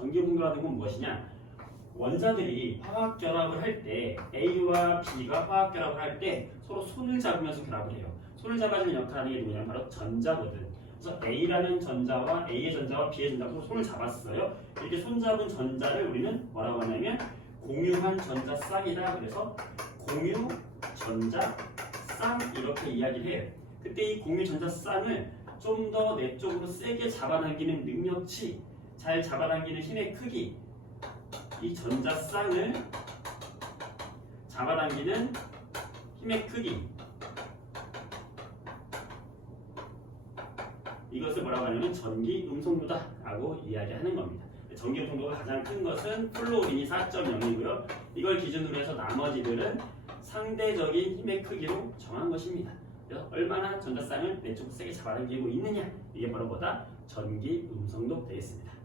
전기 분도라는 건 무엇이냐? 원자들이 화학 결합을 할 때 A와 B가 화학 결합을 할 때 서로 손을 잡으면서 결합을 해요. 손을 잡아주는 게 누구냐면 바로 전자거든. 그래서 A라는 전자와 A의 전자와 B의 전자가 서로 손을 잡았어요. 이렇게 손잡은 전자를 우리는 뭐라고 하냐면 공유한 전자 쌍이다. 그래서 공유 전자 쌍 이렇게 이야기를 해요. 그때 이 공유 전자 쌍을 좀 더 내 쪽으로 세게 잡아당기는 능력치, 잘 잡아당기는 힘의 크기, 이 전자 쌍을 잡아당기는 힘의 크기. 이것을 뭐라고 하냐면 전기 음성도다 라고 이야기하는 겁니다. 전기 음성도가 가장 큰 것은 플로린이 4.0이고요. 이걸 기준으로 해서 나머지들은 상대적인 힘의 크기로 정한 것입니다. 얼마나 전자쌍을 내 쪽으로 세게 잡아당기고 있느냐 이게 바로 뭐다? 전기 음성도 되겠습니다.